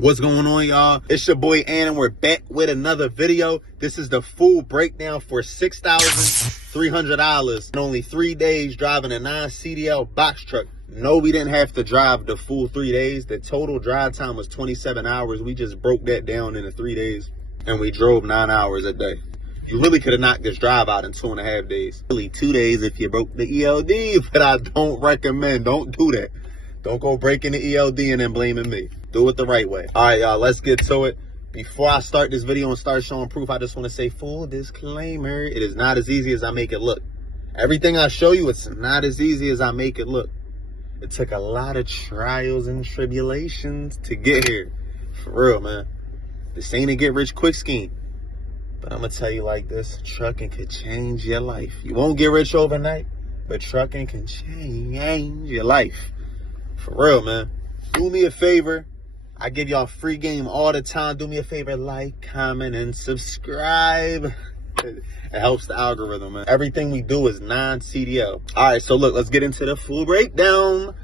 What's going on, y'all? It's your boy Ann, and we're back with another video. This is the full breakdown for $6,300 in only 3 days driving a non-CDL box truck. No, we didn't have to drive the full 3 days. The total drive time was 27 hours. We just broke that down into 3 days, and we drove 9 hours a day. You really could have knocked this drive out in 2.5 days. Really 2 days if you broke the ELD, but I don't recommend. Don't do that. Don't go breaking the ELD and then blaming me. Do it the right way. All right, y'all, let's get to it. Before I start this video and start showing proof, I just want to say full disclaimer. It is not as easy as I make it look. Everything I show you, it's not as easy as I make it look. It took a lot of trials and tribulations to get here. For real, man. This ain't a get-rich-quick scheme. But I'm going to tell you like this. Trucking could change your life. You won't get rich overnight, but trucking can change your life. For real, man. Do me a favor. I give y'all free game all the time. Do me a favor, like, comment, and subscribe. It helps the algorithm, man. Everything we do is non-CDL. All right, so look, let's get into the full breakdown.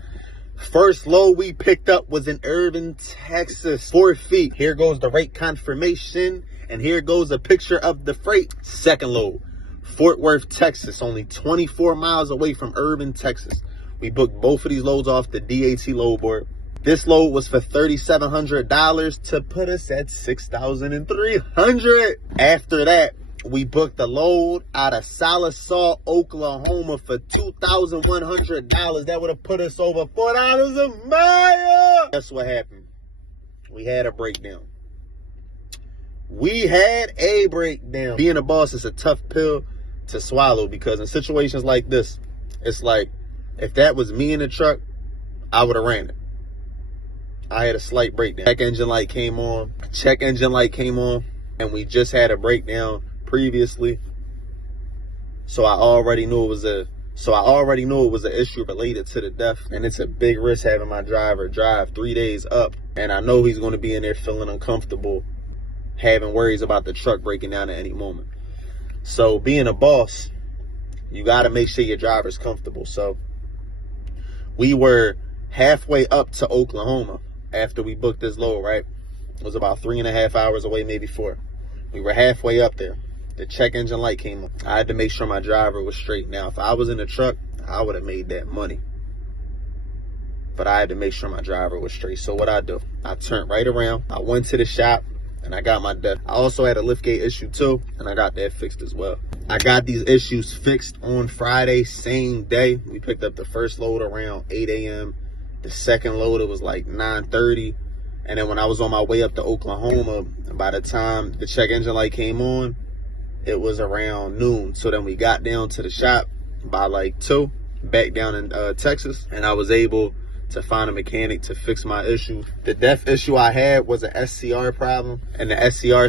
First load we picked up was in Irving, Texas, 4 feet. Here goes the rate confirmation, and here goes a picture of the freight. Second load, Fort Worth, Texas, only 24 miles away from Irving, Texas. We booked both of these loads off the DAT load board. This load was for $3,700 to put us at $6,300. After that, we booked a load out of Sallisaw, Oklahoma for $2,100. That would have put us over $4 a mile. Guess what happened? We had a breakdown. Being a boss is a tough pill to swallow, because in situations like this, it's like, if that was me in the truck, I would have ran it. I had a slight breakdown. Check engine light came on, and we just had a breakdown previously. So I already knew it was an issue related to the death, and it's a big risk having my driver drive 3 days up, and I know he's going to be in there feeling uncomfortable, having worries about the truck breaking down at any moment. So being a boss, you got to make sure your driver's comfortable. So we were halfway up to Oklahoma after we booked this load, right? It was about 3.5 hours away, maybe 4. We were halfway up there. The check engine light came on. I had to make sure my driver was straight. Now, if I was in the truck, I would have made that money. But I had to make sure my driver was straight. So what I do, I turned right around. I went to the shop, and I got my def. I also had a liftgate issue too, and I got that fixed as well. I got these issues fixed on Friday, same day. We picked up the first load around 8 a.m. The second load, it was like 9:30. And then when I was on my way up to Oklahoma, by the time the check engine light came on, it was around noon. So then we got down to the shop by like 2, back down in Texas, and I was able to find a mechanic to fix my issue. The def issue I had was an SCR problem, and the SCR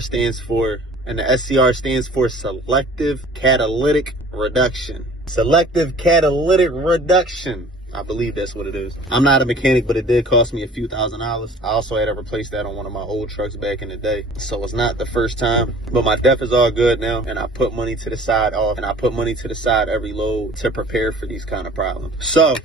stands for selective catalytic reduction. Selective catalytic reduction. I believe that's what it is. I'm not a mechanic, but it did cost me a few $1,000s. I also had to replace that on one of my old trucks back in the day. So it's not the first time, but my def is all good now, and I put money to the side every load to prepare for these kind of problems. So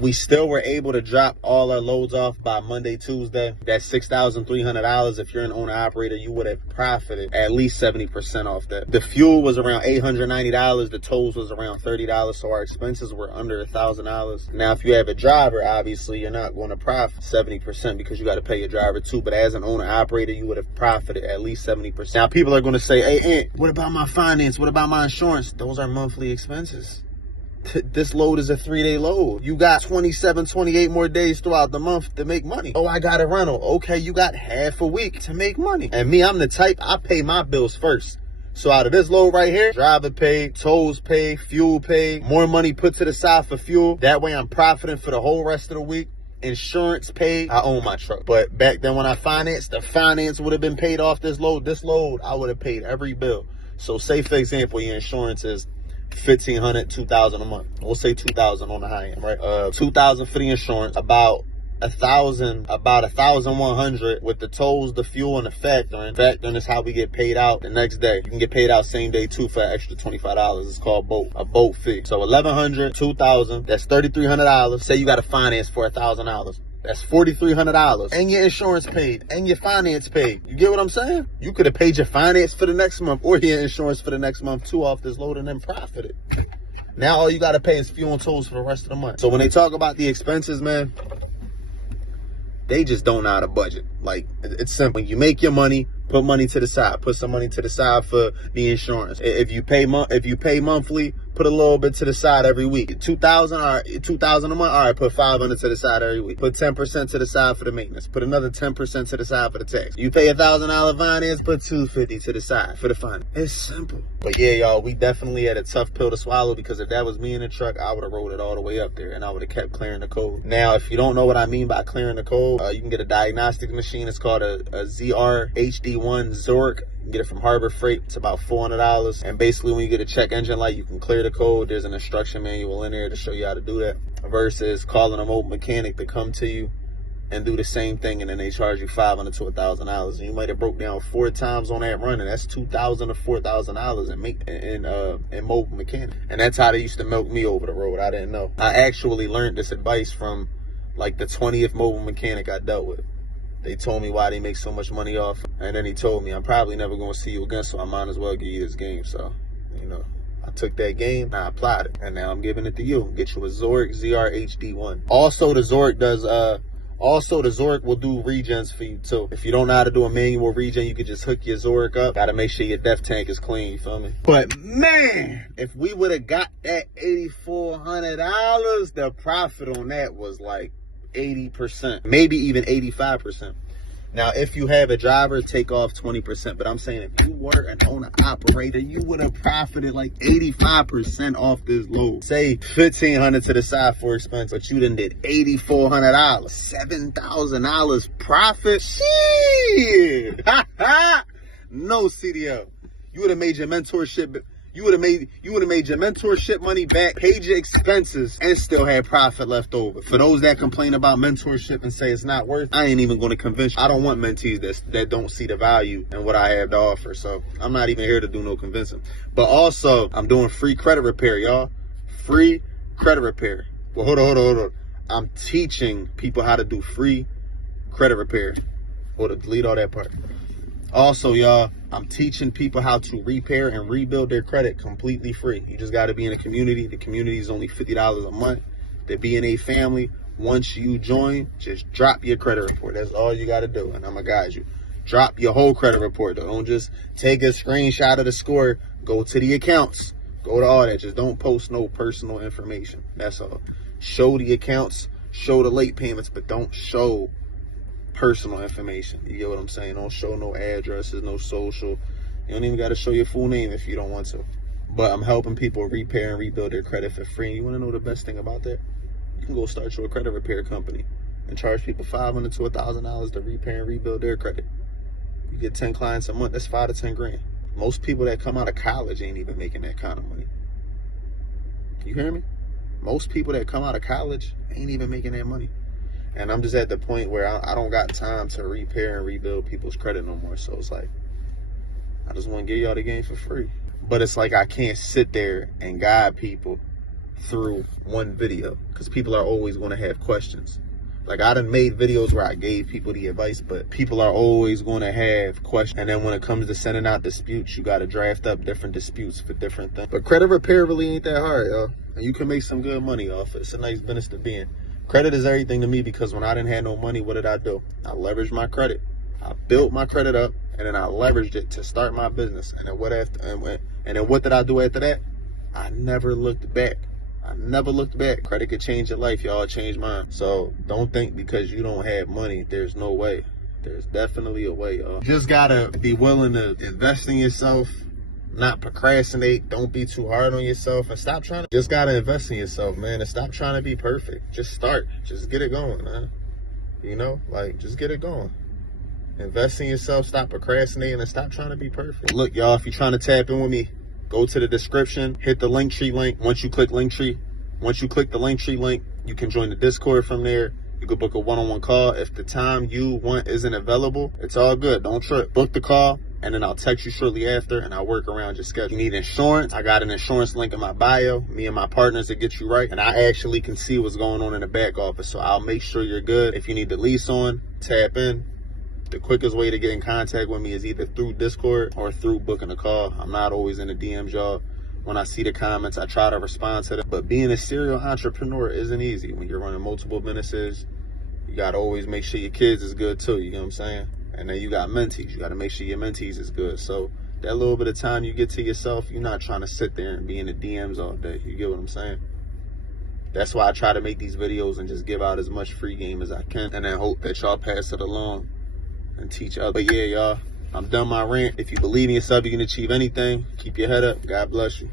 we still were able to drop all our loads off by Monday, Tuesday. That's $6,300. If you're an owner-operator, you would have profited at least 70% off that. The fuel was around $890. The tolls was around $30. So our expenses were under $1,000. Now, if you have a driver, obviously, you're not going to profit 70% because you got to pay your driver too. But as an owner-operator, you would have profited at least 70%. Now, people are going to say, hey, Aunt, what about my finance? What about my insurance? Those are monthly expenses. This load is a 3-day load. You got 27, 28 more days throughout the month to make money. Oh, I got a rental. Okay, you got half a week to make money. And me, I'm the type, I pay my bills first. So out of this load right here, driver paid, tolls paid, fuel paid, more money put to the side for fuel. That way I'm profiting for the whole rest of the week. Insurance paid. I own my truck. But back then when I financed, the finance would have been paid off this load. This load, I would have paid every bill. So say, for example, your insurance is $1,500, $2,000 a month. We'll say $2,000 on the high end, right? $2,000 for the insurance, about $1,100 with the tolls, the fuel, and the factoring. Factoring is how we get paid out the next day. You can get paid out same day too for an extra $25. It's called a boat fee. So $1,100, $2,000, that's $3,300. Say you got to finance for $1,000. That's $4,300. And your insurance paid. And your finance paid. You get what I'm saying? You could have paid your finance for the next month or your insurance for the next month too off this load and then profited. Now all you got to pay is fuel and tolls for the rest of the month. So when they talk about the expenses, man, they just don't know how to budget. Like, it's simple. You make your money, put money to the side. Put some money to the side for the insurance. If you pay monthly, put a little bit to the side every week. $2,000, all right, $2,000 a month, all right, put $500 to the side every week. Put 10% to the side for the maintenance. Put another 10% to the side for the tax. You pay $1,000 finance, put $250 to the side for the finance. It's simple. But yeah, y'all, we definitely had a tough pill to swallow, because if that was me in the truck, I would have rolled it all the way up there and I would have kept clearing the code. Now, if you don't know what I mean by clearing the code, you can get a diagnostic machine. It's called a ZR-HD1 Zork. You can get it from Harbor Freight. It's about $400. And basically, when you get a check engine light, you can clear the code. There's an instruction manual in there to show you how to do that, versus calling a mobile mechanic to come to you and do the same thing, and then they charge you $500 to $1,000. And you might have broke down 4 times on that run, and that's $2,000 to $4,000 in mobile mechanic. And that's how they used to milk me over the road. I didn't know. I actually learned this advice from like the 20th mobile mechanic I dealt with. They told me why they make so much money off, and then he told me, I'm probably never going to see you again, so I might as well give you this game. So, you know, I took that game and I applied it, and now I'm giving it to you. Get you a Zork ZR-HD1. Also, the Zork will do regens for you too. If you don't know how to do a manual regen, you can just hook your Zork up. Gotta make sure your def tank is clean, you feel me? But man, if we would have got that $8,400, the profit on that was like 80%, maybe even 85%. Now, if you have a driver, take off 20%. But I'm saying if you were an owner operator, you would have profited like 85% off this load. Say $1,500 to the side for expense, but you done did $8,400, $7,000 profit. Shit. No CDL. You would have made your mentorship. You would have made your mentorship money back, paid your expenses, and still had profit left over. For those that complain about mentorship and say it's not worth, I ain't even going to convince you. I don't want mentees that don't see the value in what I have to offer. So I'm not even here to do no convincing. But also, I'm doing free credit repair, y'all. Free credit repair. Well, hold on. I'm teaching people how to do free credit repair. Hold on, delete all that part. Also, y'all, I'm teaching people how to repair and rebuild their credit completely free. You just got to be in a community. The community is only $50 a month. The B&A family, once you join, just drop your credit report. That's all you got to do, and I'm going to guide you. Drop your whole credit report, though. Don't just take a screenshot of the score. Go to the accounts. Go to all that. Just don't post no personal information. That's all. Show the accounts. Show the late payments, but don't show personal information. You get what I'm saying? Don't show no addresses, no social. You don't even got to show your full name if you don't want to. But I'm helping people repair and rebuild their credit for free. You want to know the best thing about that? You can go start your credit repair company and charge people $500 to $1,000 to repair and rebuild their credit. You get 10 clients a month. That's 5 to 10 grand. Most people that come out of college ain't even making that kind of money. You hear me? Most people that come out of college ain't even making that money. And I'm just at the point where I don't got time to repair and rebuild people's credit no more. So it's like, I just want to give y'all the game for free. But it's like I can't sit there and guide people through one video, because people are always going to have questions. Like, I done made videos where I gave people the advice, but people are always going to have questions. And then when it comes to sending out disputes, you got to draft up different disputes for different things. But credit repair really ain't that hard, y'all. And you can make some good money off it. It's a nice business to be in. Credit is everything to me, because when I didn't have no money, what did I do? I leveraged my credit. I built my credit up, and then I leveraged it to start my business. And then what did I do after that? I never looked back. Credit could change your life, y'all. It changed mine. So don't think because you don't have money, there's no way. There's definitely a way, y'all. Just gotta be willing to invest in yourself, not procrastinate. Don't be too hard on yourself, and stop trying to. Just gotta invest in yourself, man, and stop trying to be perfect. Just start. Just get it going, man. You know, like, just get it going. Invest in yourself, stop procrastinating, and stop trying to be perfect. Look, y'all, if you're trying to tap in with me, go to the description, hit the Linktree link. Once you click the Linktree link, you can join the Discord from there. You could book a one-on-one call. If the time you want isn't available, it's all good. Don't trip. Book the call. and then I'll text you shortly after, and I'll work around your schedule. You need insurance? I got an insurance link in my bio. Me and my partners that get you right, and I actually can see what's going on in the back office, so I'll make sure you're good. If you need the lease on, tap in. The quickest way to get in contact with me is either through Discord or through booking a call. I'm not always in the DMs, y'all. When I see the comments, I try to respond to them. But being a serial entrepreneur isn't easy. When you're running multiple businesses, you got to always make sure your kids is good too, you know what I'm saying? And then you got mentees. You got to make sure your mentees is good. So that little bit of time you get to yourself, you're not trying to sit there and be in the DMs all day. You get what I'm saying? That's why I try to make these videos and just give out as much free game as I can, and then hope that y'all pass it along and teach others. But yeah, y'all, I'm done my rant. If you believe in yourself, you can achieve anything. Keep your head up. God bless you.